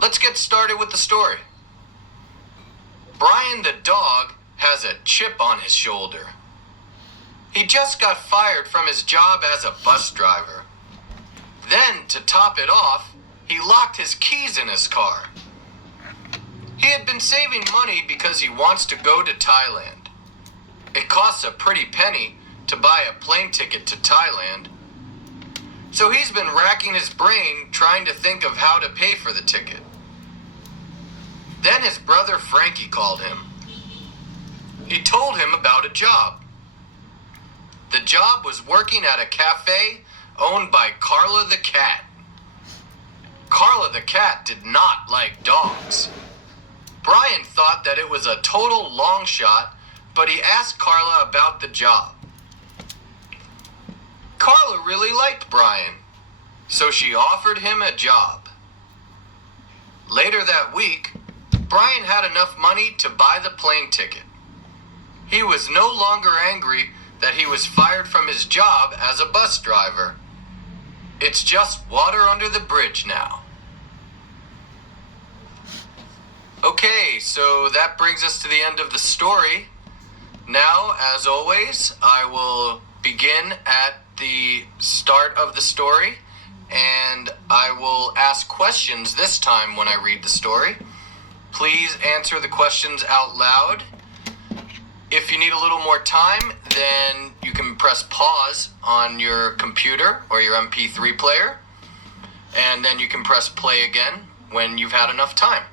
Let's get started with the story. Brian the dog has a chip on his shoulder. He just got fired from his job as a bus driver. Then, to top it off, he locked his keys in his car. He had been saving money because he wants to go to Thailand. It costs a pretty penny to buy a plane ticket to Thailand. So he's been racking his brain trying to think of how to pay for the ticket. Then his brother Frankie called him. He told him about a job. The job was working at a cafe owned by Carla the cat. Carla the cat did not like dogs. Brian thought that it was a total long shot, but he asked Carla about the job. Carla really liked Brian, so she offered him a job. Later that week, Brian had enough money to buy the plane ticket. He was no longer angry that he was fired from his job as a bus driver. It's just water under the bridge now. Okay, so that brings us to the end of the story. Now, as always, I will begin at the start of the story, and I will ask questions this time when I read the story. Please answer the questions out loud. If you need a little more time, then you can press pause on your computer or your MP3 player, and then you can press play again when you've had enough time.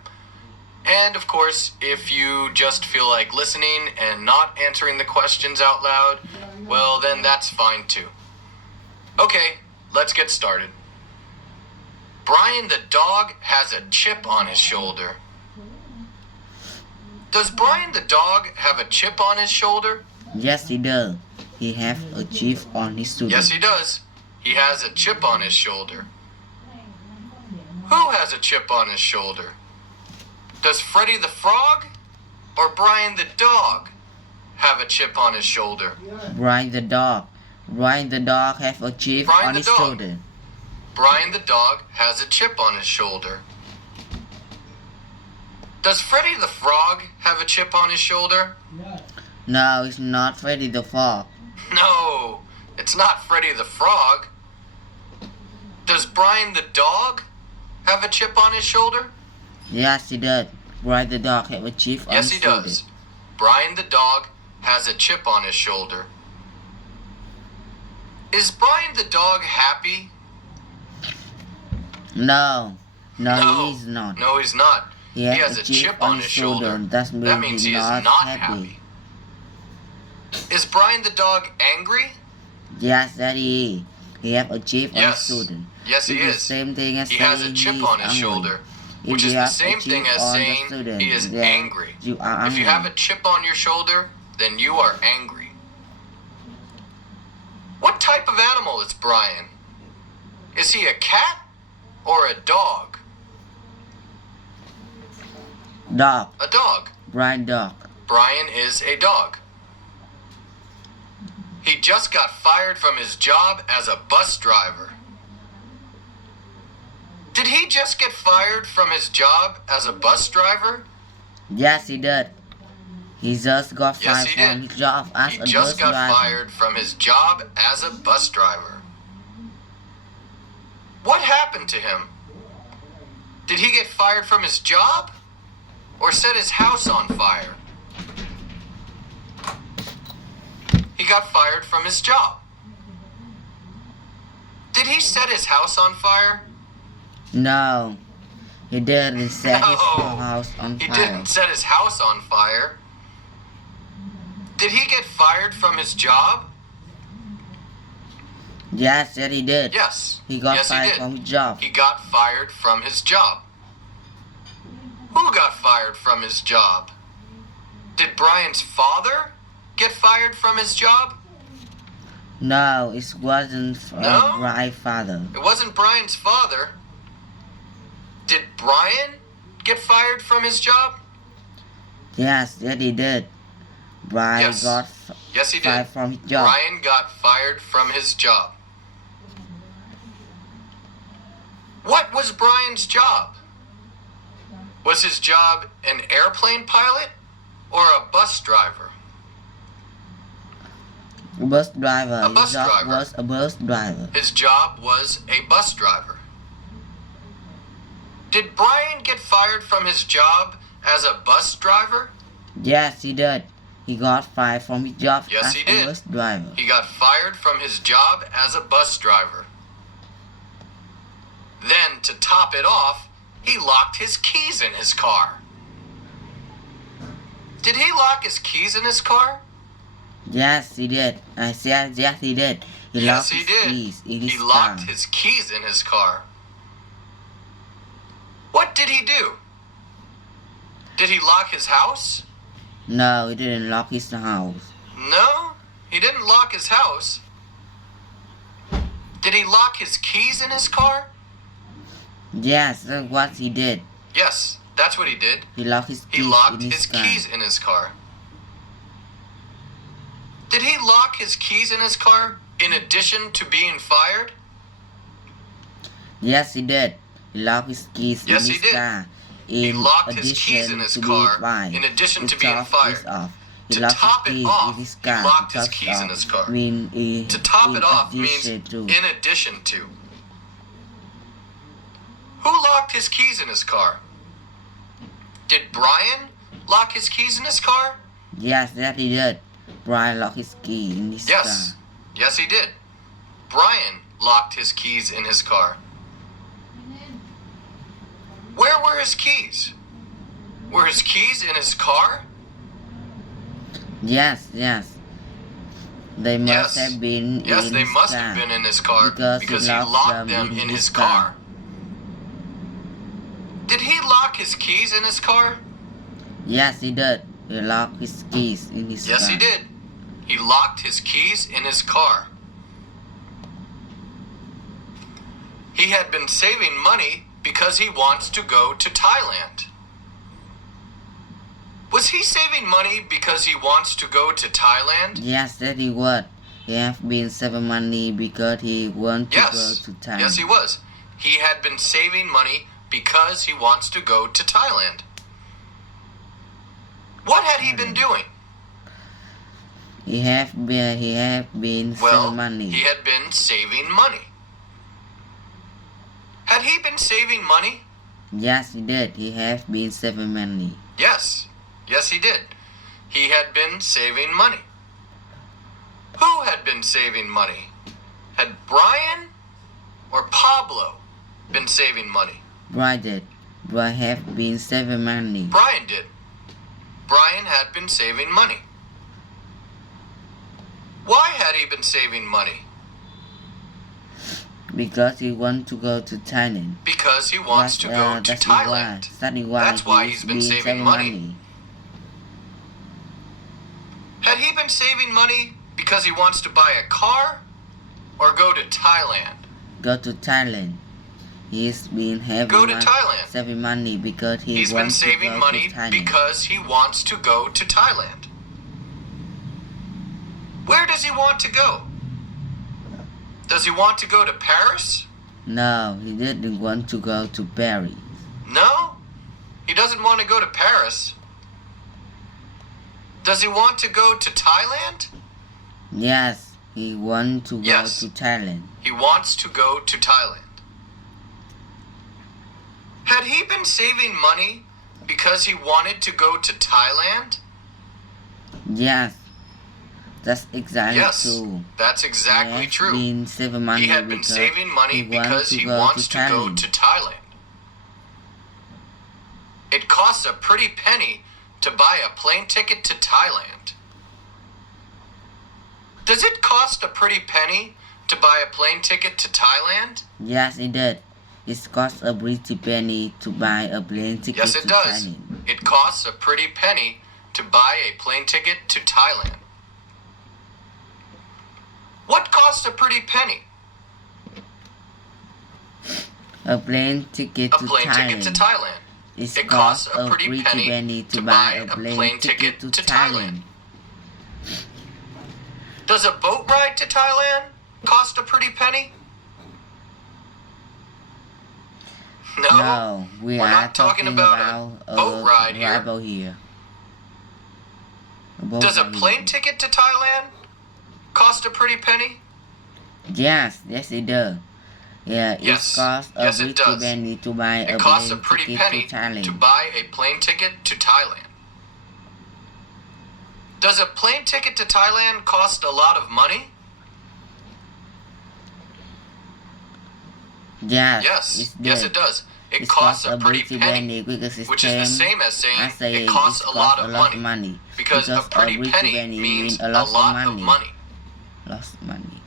And of course, if you just feel like listening and not answering the questions out loud, well, then that's fine too. Okay, let's get started. Brian the dog has a chip on his shoulder. Does Brian the dog have a chip on his shoulder? Yes, he does. He has a chip on his shoulder. Yes, he does. He has a chip on his shoulder. Who has a chip on his shoulder? Does Freddy the frog or Brian the dog have a chip on his shoulder? Brian the dog. Brian the dog has a chip on his shoulder. Brian the dog has a chip on his shoulder. Does Freddy the frog have a chip on his shoulder? No, it's not Freddy the frog. No, it's not Freddy the frog. Does Brian the dog have a chip on his shoulder? Yes, he does. Brian the dog has a chip on his shoulder. Yes, he does. Brian the dog has a chip on his shoulder. Is Brian the dog happy? No, he's not. No, he's not. He has a chip on his shoulder. That means he is not happy. Is Brian the dog angry? Yes, that he is. He has a chip on his shoulder. Yes, he is. The same thing as he has a chip on his shoulder, which is the same thing as saying he is angry. If you have a chip on your shoulder, then you are angry. What type of animal is Brian? Is he a cat or a dog? Dog. A dog. Brian dog. Brian is a dog. He just got fired from his job as a bus driver. Did he just get fired from his job as a bus driver? Yes, he did. He just got fired from his job as a bus driver. He just got fired from his job as a bus driver. What happened to him? Did he get fired from his job or set his house on fire? He got fired from his job. Did he set his house on fire? No, he didn't set his house on fire. He didn't set his house on fire. Did he get fired from his job? Yes, he did. Yes. He got fired from his job. He got fired from his job. Who got fired from his job? Did Brian's father get fired from his job? No, it wasn't Brian's father. It wasn't Brian's father. Did Brian get fired from his job? Yes, he did. Brian got fired from his job. Brian got fired from his job. What was Brian's job? Was his job an airplane pilot or a bus driver? Bus driver. A bus His job driver. was a bus driver. His job was a bus driver. Did Brian get fired from his job as a bus driver? Yes, he did. He got fired from his job Yes, as he a did. bus driver. He got fired from his job as a bus driver. Then, to top it off, he locked his keys in his car. Did he lock his keys in his car? Yes, he did. I said yes, he did. He Yes, locked he his did. keys in his He car. locked his keys in his car. What did he do? Did he lock his house? No, he didn't lock his house. No, he didn't lock his house. Did he lock his keys in his car? Yes, that's what he did. Yes, that's what he did. He locked his He keys locked in his his car. keys in his car. Did he lock his keys in his car in addition to being fired? Yes, he did. He locked his keys Yes, in he his did. car. He In locked his keys addition in his to car being fired. in addition He to being topped fired. this off. He To locked top his it keys off, in his he car. locked his Top keys in off his car. To top it off means addition to. in addition to. Who locked his keys in his car? Did Brian lock his keys in his car? Yes, that he did. Brian locked his key in his car. Yes. Yes, he did. Brian locked his keys in his car. Where were his keys? Were his keys in his car? Yes, yes. They must Yes. have been Yes, in they his must car. have been in his car Because he locked them in his car. Did he lock his keys in his car? Yes, he did. He locked his keys in his car. Yes, he did. He locked his keys in his car. He had been saving money because he wants to go to Thailand. Was he saving money because he wants to go to Thailand? Yes, that he would. He have been saving money because he want to Yes. go to Thailand. Yes, he was. He had been saving money because he wants to go to Thailand. What had he been doing? He have been Well, saving money. he had been saving money. Had he been saving money? Yes, he did. He have been saving money. Yes. Yes, he did. He had been saving money. Who had been saving money? Had Brian or Pablo been saving money? Brian did. Brian have been saving money. Brian did. Brian had been saving money. Why had he been saving money? Because he want to go to Thailand. Because he wants to go to Thailand. That's why he's been saving money. Had he been saving money because he wants to buy a car or go to Thailand? Go to Thailand. He's been having Go to Thailand. saving money because He's been wants saving to go money to Thailand. because he wants to go to Thailand. Where does he want to go? Does he want to go to Paris? No, he didn't want to go to Paris. No, he doesn't want to go to Paris. Does he want to go to Thailand? Yes, he want to go Yes. to Thailand. He wants to go to Thailand. Had he been saving money because he wanted to go to Thailand? Yes, that's exactly Yes, true. that's exactly He has true. been saving money He had been because saving money he because he wants to go to Thailand. It costs a pretty penny to buy a plane ticket to Thailand. Does it cost a pretty penny to buy a plane ticket to Thailand? Yes, it did. It costs a pretty penny to buy a plane ticket Yes, to it does. Thailand. It costs a pretty penny to buy a plane ticket to Thailand. What costs a pretty penny? A plane ticket A to plane Thailand. ticket to Thailand. It It costs costs a pretty penny to buy a plane ticket to Thailand. Does a boat ride to Thailand cost a pretty penny? No, No, we we're are not talking about a boat ride here. Boat here. Does a plane ticket to Thailand cost a pretty penny? Yes, it does. Yeah, Yes. It costs a Yes, it pretty does. penny to buy It a costs a plane pretty ticket penny to Thailand. to buy a plane ticket to Thailand. Does a plane ticket to Thailand cost a lot of money? Yes, Yes, it does. It costs a pretty penny, which is the same as saying it costs a lot of money. Because a pretty penny means a lot of money. Lots of money.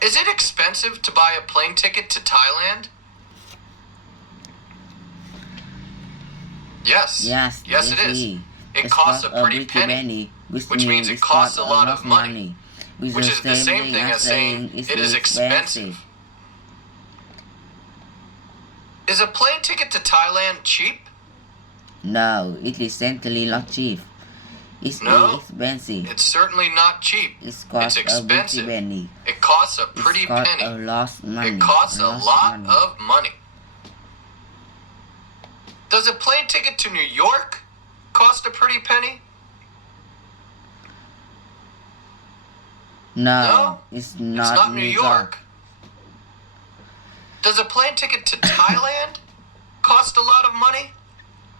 Is it expensive to buy a plane ticket to Thailand? Yes. Yes, it is. It costs a pretty penny, which means it costs a lot of money. Which is the same thing as saying it is expensive. Is a plane ticket to Thailand cheap? No, it is certainly not cheap. It's expensive. It's certainly not cheap. It's expensive. Penny. It costs a pretty penny. A lot of money. It costs a lot of money. Does a plane ticket to New York cost a pretty penny? No, it's not New York. Does a plane ticket to Thailand cost a lot of money?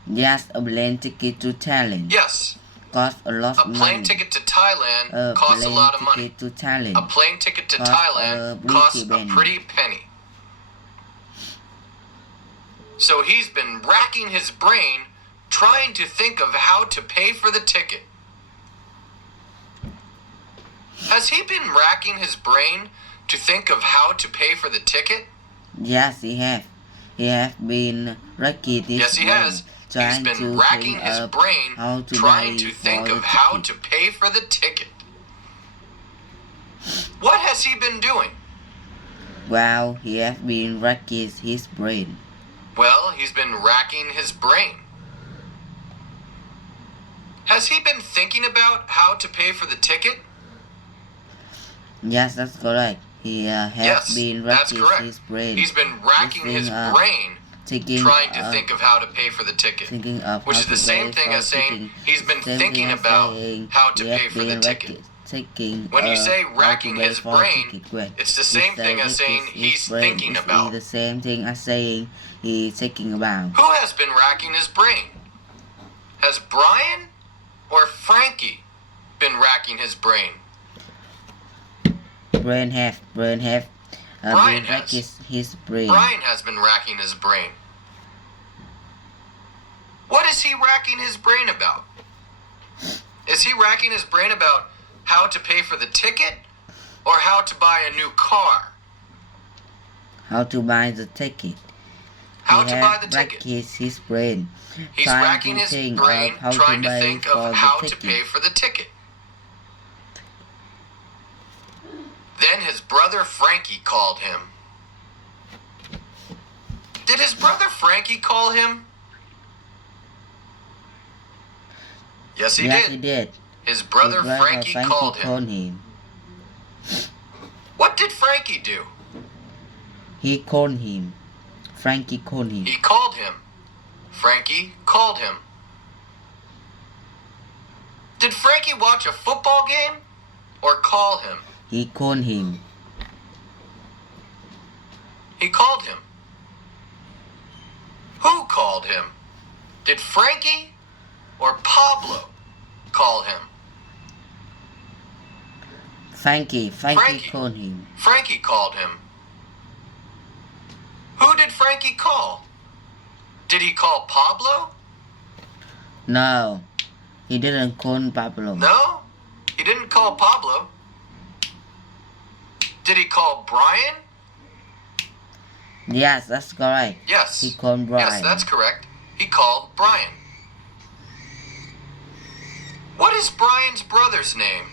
Yes, a plane ticket to Thailand. Yes. Costs a lot of money. A plane ticket to Thailand costs a lot of money. A plane ticket to Thailand costs a pretty penny. So he's been racking his brain trying to think of how to pay for the ticket. Has he been racking his brain to think of how to pay for the ticket? Yes, he has. He has been racking his Yes, he has. He's been racking his brain trying to think of how to pay for the ticket. What has he been doing? Well, he has been racking his brain. Well, he's been racking his brain. Has he been thinking about how to pay for the ticket? Yes, that's correct. He has been racking his brain. He's been racking his brain trying to think of how to pay for the ticket. Which is the same thing as saying he's been thinking about how to pay for the ticket. When you say racking his brain, it's the same thing as saying he's thinking about. It's the same thing as saying he's thinking about. Who has been racking his brain? Has Brian or Frankie been racking his brain? Brian has been racking his brain. Brian has been racking his brain. What is he racking his brain about? Is he racking his brain about how to pay for the ticket or how to buy a new car? How to buy the ticket. How to buy the ticket. His brain. He's racking his brain trying to think of how to pay for the ticket. Then his brother Frankie called him. Did his brother Frankie call him? Yes, he did. His brother Frankie called him. What did Frankie do? He called him. Frankie called him. He called him. Frankie called him. Did Frankie watch a football game or call him? He called him. He called him. Who called him? Did Frankie or Pablo call him? Frankie called him. Frankie called him. Who did Frankie call? Did he call Pablo? No, he didn't call Pablo. No, he didn't call Pablo. Did he call Brian? Yes, that's correct. Yes. He called Brian. Yes, that's correct. He called Brian. What is Brian's brother's name?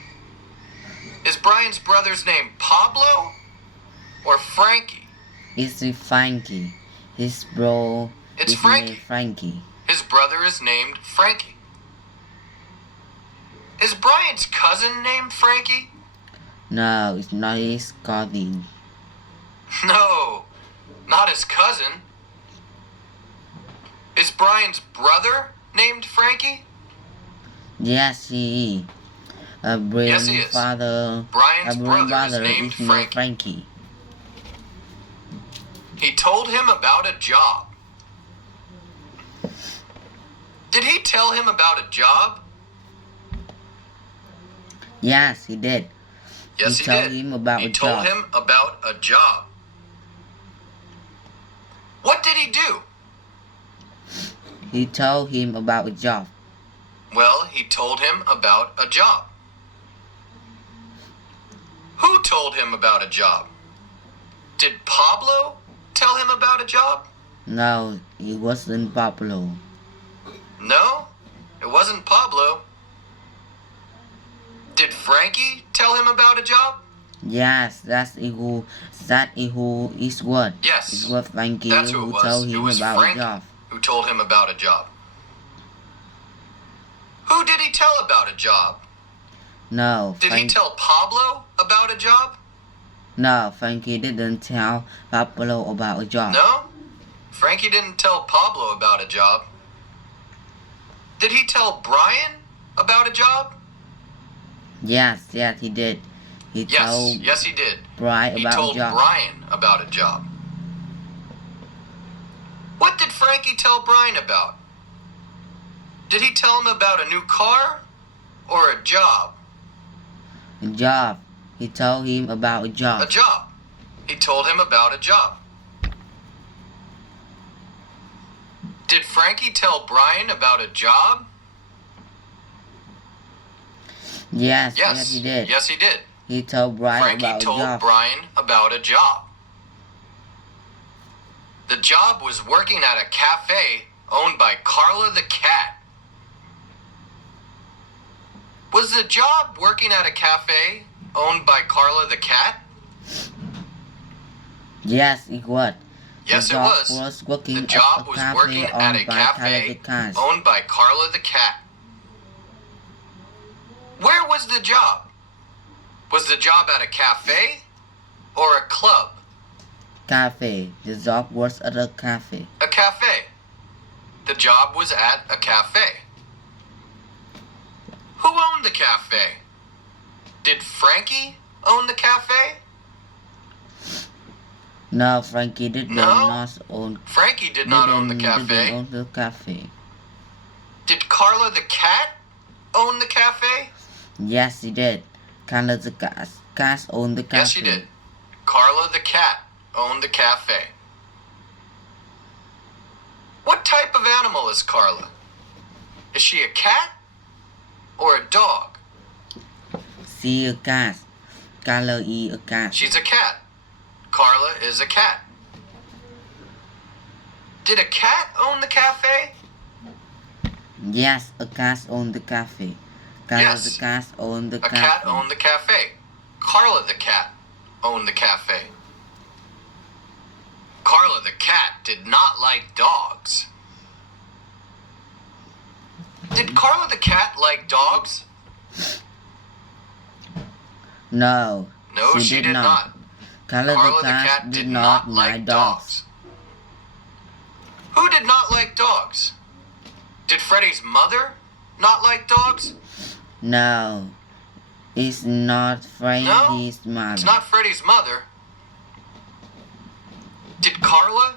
Is Brian's brother's name Pablo or Frankie? It's Frankie. His bro is Frankie. His brother is named Frankie. Is Brian's cousin named Frankie? No, it's not his cousin. No, not his cousin. Brian's brother named Frankie? Yes, he is. Brian's Yes, he is. father. Brian's Brian's brother is brother named is named Frankie. He told him about a job. Did he tell him about a job? Yes, he did. Yes, he did. Him about he a told job. him about a job. What did he do? He told him about a job. Well, he told him about a job. Who told him about a job? Did Pablo tell him about a job? No, it wasn't Pablo. No, it wasn't Pablo. Did Frankie tell him about a job? Yes, that is who is what. Yes, it's what Frankie that's who it who was. told It him was about Frankie a job. who told him about a job. Who did he tell about a job? No, Did he tell Pablo about a job? No, Frankie didn't tell Pablo about a job. No, Frankie didn't tell Pablo about a job. Did he tell Brian about a job? Yes, he did. Yes, he did. Brian he about told a job. Brian about a job. What did Frankie tell Brian about? Did he tell him about a new car or a job? A job. He told him about a job. A job. He told him about a job. Did Frankie tell Brian about a job? Yes, he did. Yes, he did. He told Brian Frankie about a job. told Brian about a job. The job was working at a cafe owned by Carla the cat. Was the job working at a cafe owned by Carla the cat? Yes, it was. Yes, it was. The job was working at a cafe owned by Carla the cat. Where was the job? Was the job at a cafe or a club? Cafe. The job was at a cafe. A cafe. The job was at a cafe. Who owned the cafe? Did Frankie own the cafe? No, Frankie did not own. Frankie did not own the cafe. Didn't own the cafe. Did Carla the cat own the cafe? Yes, she did. Carla the cat owned the cafe. Yes, she did. Carla the cat owned the cafe. What type of animal is Carla? Is she a cat or a dog? She a cat. Carla is a cat. She's a cat. Carla is a cat. Did a cat own the cafe? Yes, a cat owned the cafe. Carla Yes. the cat owned the A cafe. cat owned the cafe. Carla the cat owned the cafe. Carla the cat did not like dogs. Did Carla the cat like dogs? No. No, she did not. Carla Carla the cat did not like dogs. Who did not like dogs? Did Freddie's mother not like dogs? No. It's not Freddie's mother. It's not Freddie's mother. Did Carla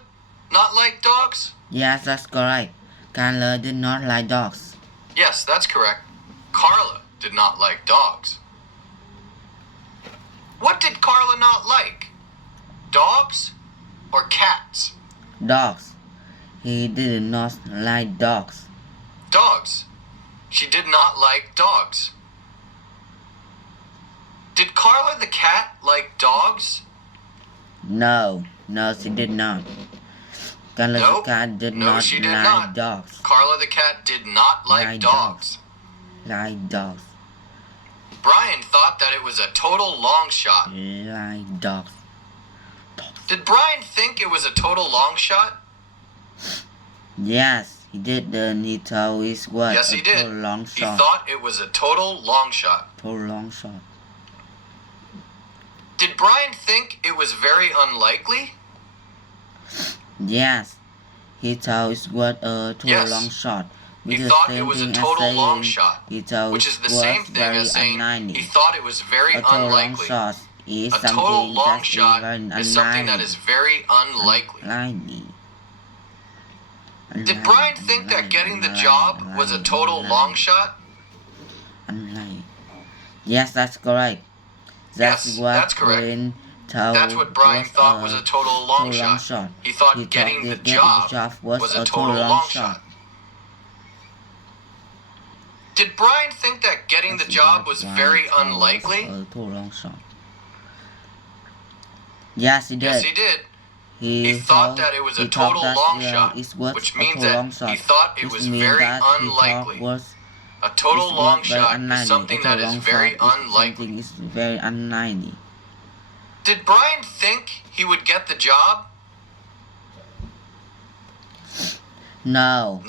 not like dogs? Yes, that's correct. Carla did not like dogs. Yes, that's correct. Carla did not like dogs. What did Carla not like? Dogs or cats? Dogs. He did not like dogs. Dogs. She did not like dogs. Did Carla the cat like dogs? No, she did not. Carla the cat did not she did like not. dogs. Carla the cat did not like dogs. Like dogs. Brian thought that it was a total long shot. Like dogs. Did Brian think it was a total long shot? Yes, he did. Then he told his what? Yes, he did. Total long He shot. thought it was a total long shot. Total long shot. Did Brian think it was very unlikely? Yes, He thought it was a total Yes. long shot. He Which is thought the it same was a thing as total long saying shot, he thought which it is the was same thing very as saying unlikely. he thought it was very A total long unlikely. shot is A total something long that is shot very is something that is very unlikely. unlikely. Did Brian think that getting the job was a total long shot? Unlikely. Yes, that's correct. That's Yes, what that's correct. Brian thought That's what Brian thought was a total long shot. He thought getting the job was a total long shot. Did Brian think that getting the job was very unlikely? A total long shot. Yes, he did. Yes, he did. He thought that it was a total long shot, which means that he thought it was very unlikely. A total long shot is something that is very unlikely. Is very unlikely. Did Brian think he would get the job? No.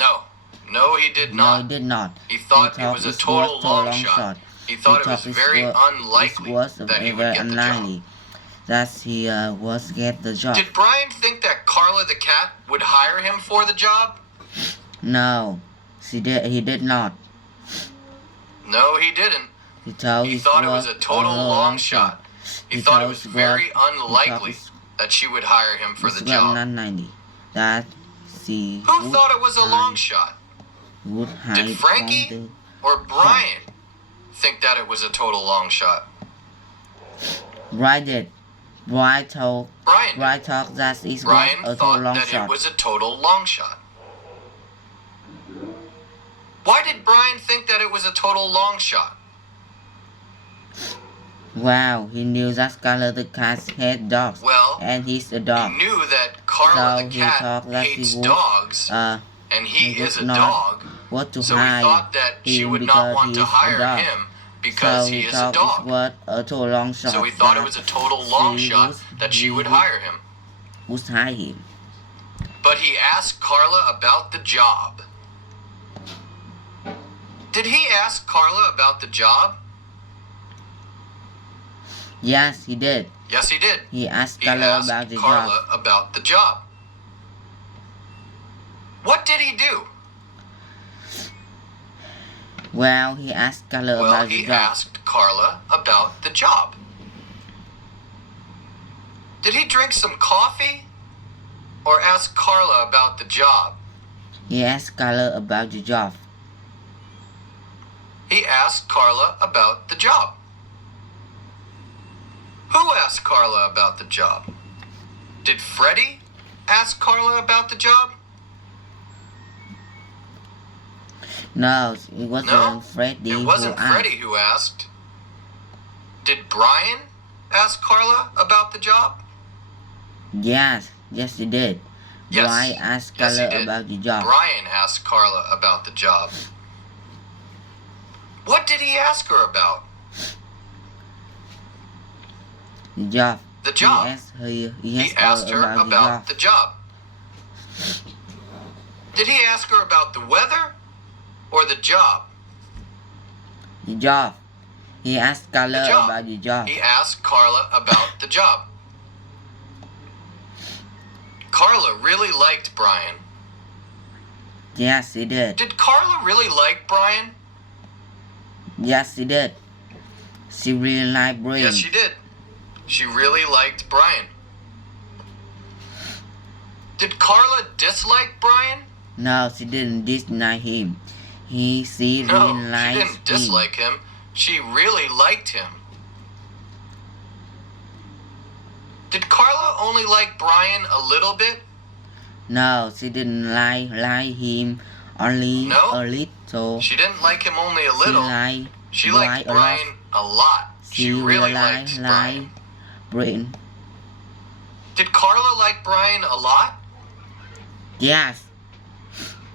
No, he did not. No, he did not. He thought it was a total long shot. He thought it was very unlikely that he would get the job. That he was get the job. Did Brian think that Carla the cat would hire him for the job? No, he did not. No, he didn't. He thought it was a total long shot. He thought it was very unlikely that she would hire him for the job. That she Who thought it was a long shot? Did Frankie or Brian think that it was a total long shot? Brian did. Brian thought Brian that it was Brian a total thought long that shot. it was a total long shot. Why did Brian think that it was a total long shot? Wow, he knew that Carla the cat had dogs, Well, and he's a dog. He knew that Carla So the he cat thought that hates he would, dogs, and he is a dog. What to So he hire thought that she him would because not want to he's a hire dog. him because So he he is a thought dog. it was a total long shot. So he thought it was a total long shot that she would hire him. Would hire him. But he asked Carla about the job. Did he ask Carla about the job? Yes, he did. Yes, he did. He asked He Carla asked about the Carla job. about the job. What did he do? Well, he asked Carla about the He job. asked Carla about the job. Did he drink some coffee or ask Carla about the job? He asked Carla about the job. He asked Carla about the job. Who asked Carla about the job? Did Freddie ask Carla about the job? No, it wasn't Freddie It wasn't who asked. Freddie who asked. Did Brian ask Carla about the job? Yes, he did. Yes. Brian asked Yes, he Carla did. about the job. Brian asked Carla about the job. What did he ask her about? The job. The job. He asked her about the job. Did he ask her about the weather or the job? the job. He asked Carla The job. about the job. He asked Carla about the job. Carla really liked Brian. Yes, he did. Did Carla really like Brian? Yes, he did. She really liked Brian. Yes, she did. She really liked Brian. Did Carla dislike Brian? No, she didn't dislike him. She really No, liked she him. didn't dislike him. She really liked him. Did Carla only like Brian a little bit? No, she didn't like him only No? a little. She didn't like him only a little. She liked Brian Brian a lot. She really liked Brian. Brian. Did Carla like Brian a lot? Yes.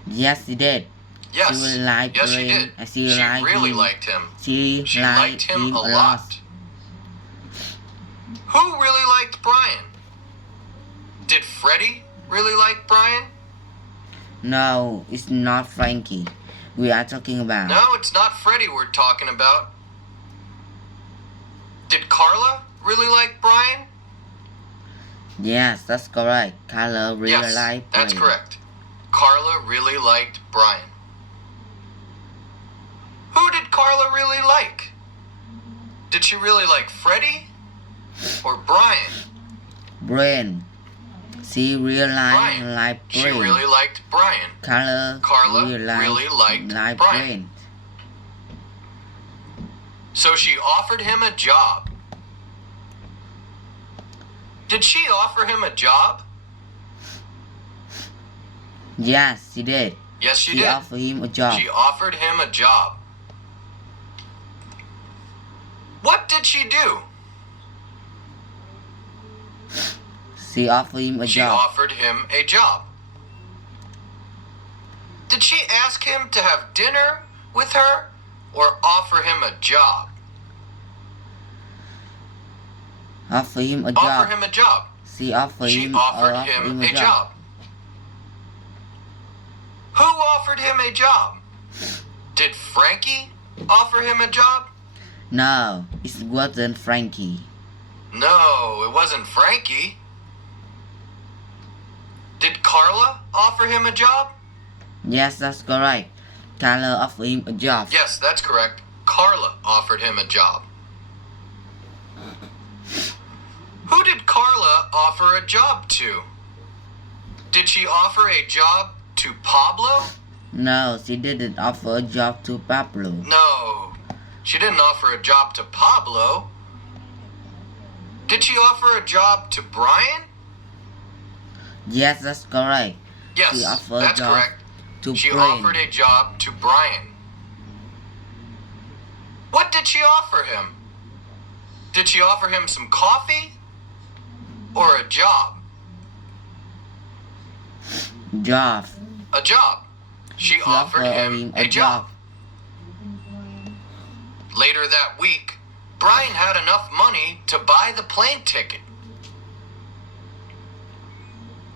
Yes, she did. Yes. She really liked Yes, she Brian. did. And She liked really him. liked him. She liked him a lot. Who really liked Brian? Did Freddie really like Brian? No, it's not Frankie. We are talking about. No, it's not Freddie we're talking about. Did Carla really like Brian? Yes, that's correct. Carla really Yes, liked that's Brian. correct. Carla really liked Brian. Who did Carla really like? Did she really like Freddie or Brian? Brian. She really liked Brian. She really liked Brian. Carla really liked Brian. So she offered him a job. Did she offer him a job? Yes, she did. Yes, she did. She offered him a job. She offered him a job. What did she do? She offered him a job. She offered him a job. Did she ask him to have dinner with her or offer him a job? Offer him a job. Offer him a job. She offered him a job. Who offered him a job? Did Frankie offer him a job? No, it wasn't Frankie. No, it wasn't Frankie. Did Carla offer him a job? Yes, that's correct. Carla offered him a job. Yes, that's correct. Carla offered him a job. Who did Carla offer a job to? Did she offer a job to Pablo? No, she didn't offer a job to Pablo. No, she didn't offer a job to Pablo. Did she offer a job to Brian? Yes, that's correct. Yes, that's correct. She offered a job to Brian. What did she offer him? Did she offer him some coffee or a job? Job. A job. She offered him a job. Later that week, Brian had enough money to buy the plane ticket.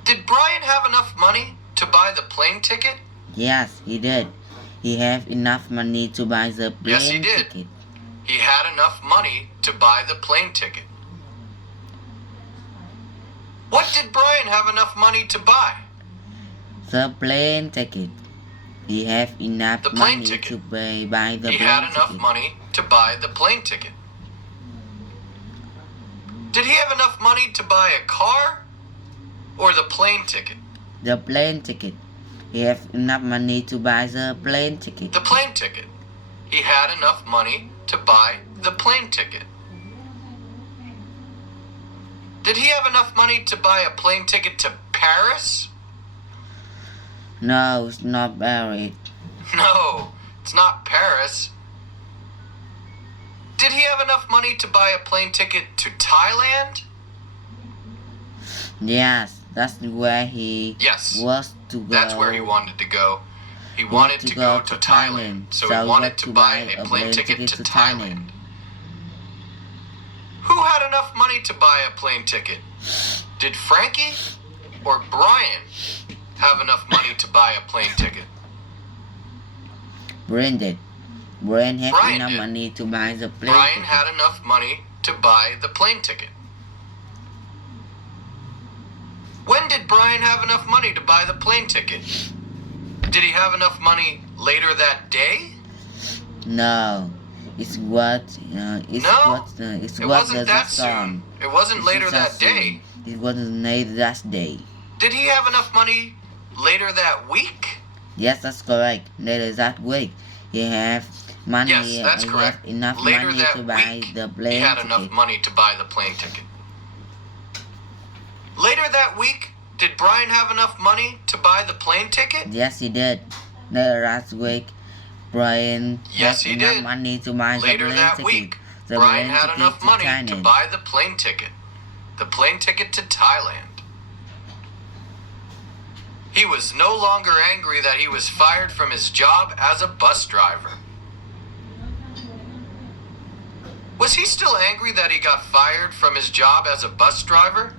Did Brian have enough money to buy the plane ticket? Yes, he did. He had enough money to buy the plane Yes, he did. ticket. He had enough money to buy the plane ticket. What did Brian have enough money to buy? The plane ticket. He had enough money to buy the plane ticket. He had enough money to buy the plane ticket. Did he have enough money to buy a car or the plane ticket? The plane ticket. He had enough money to buy the plane ticket. The plane ticket. He had enough money to buy the plane ticket. Did he have enough money to buy a plane ticket to Paris? No, it's not Paris. No, it's not Paris. Did he have enough money to buy a plane ticket to Thailand? Yes, that's where he was to go. That's where he wanted to go. He wanted to go to Thailand, so he wanted to buy a plane ticket to Thailand. Who had enough money to buy a plane ticket? Did Frankie or Brian have enough money to buy a plane ticket? Brian did. Brian had enough money to buy the plane Brian ticket. had enough money to buy the plane ticket. When did Brian have enough money to buy the plane ticket? Did he have enough money later that day? No. It wasn't that soon. It wasn't later that day. It wasn't later that day. Did he have enough money later that week? Yes, that's correct. Later that week, he had money. Yes, that's correct. Enough later money that to buy week, the plane he had ticket. enough money to buy the plane ticket. Later that week, did Brian have enough money to buy the plane ticket? Yes, he did. Later that week, Brian had enough money to buy the plane ticket. Later that week, Brian had enough money to buy the plane ticket. The plane ticket to Thailand. He was no longer angry that he was fired from his job as a bus driver. Was he still angry that he got fired from his job as a bus driver?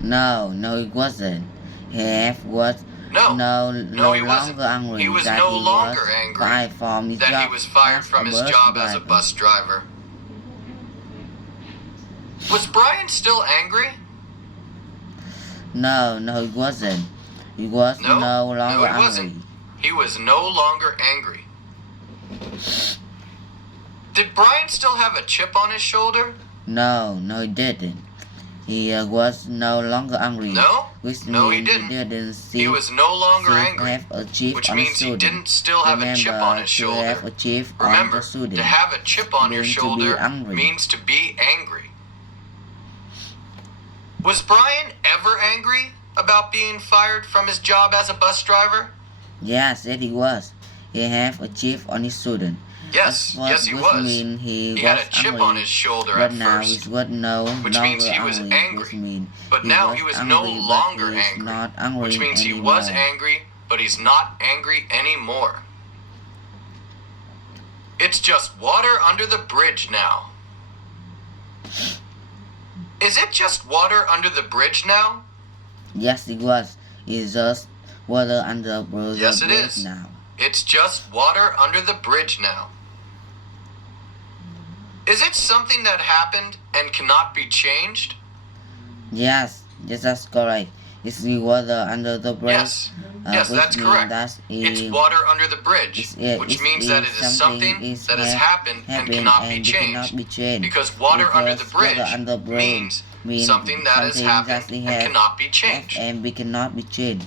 No, it wasn't. He was no longer angry. He was no longer angry that he was fired from his job as a bus driver. Was Brian still angry? No, it wasn't. He was No, no longer no, he angry. wasn't. He was no longer angry. Did Brian still have a chip on his shoulder? No, he didn't. He was no longer angry. No? Which No, he means didn't. He He was no longer angry, have a chip which on means his he shoulder. didn't still have a chip Remember, on his to shoulder. have a chip on Remember, the shoulder to have a chip on your means to be shoulder angry. means to be angry. Was Brian ever angry about being fired from his job as a bus driver? Yes, he was. He had a chip on his shoulder. Yes, yes he which was. mean he Had was a chip angry, on his shoulder but at now first, he was no which longer means he was angry. angry. Which mean But now he was no angry, longer but he is angry, not angry which means he anymore. was angry, but he's not angry anymore. It's just water under the bridge now. Is it just water under the bridge now? Yes, it was. It's just water under the Yes, it bridge is. now. It's just water under the bridge now. Is it something that happened and cannot be changed? Yes, that's correct. It's the water under the bridge. Yes, yes, which that's mean correct. that It's water under the bridge, which means that it is something that has happened and cannot be changed. Because water under the bridge means something that has happened and cannot be changed. And we cannot be changed.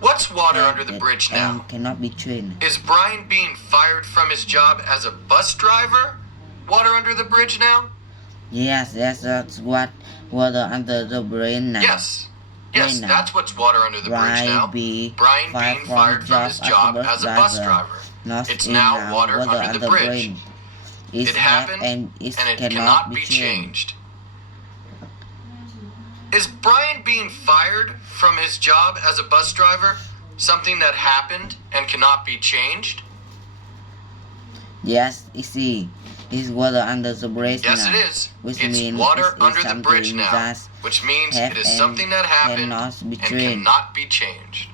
What's water under the bridge now? And cannot be changed. Is Brian being fired from his job as a bus driver? Water under the bridge now? Yes, that's what water under the bridge now. Yes, now. that's what's water under the bridge now. Brian being fired from his job as a bus driver. It's now water under the bridge. It happened and it cannot be changed. Is Brian being fired from his job as a bus driver something that happened and cannot be changed? Yes, it's water under the bridge Yes, now. it is. Which It's means water it is under the bridge something now, that which means it is something that happened and cannot be changed.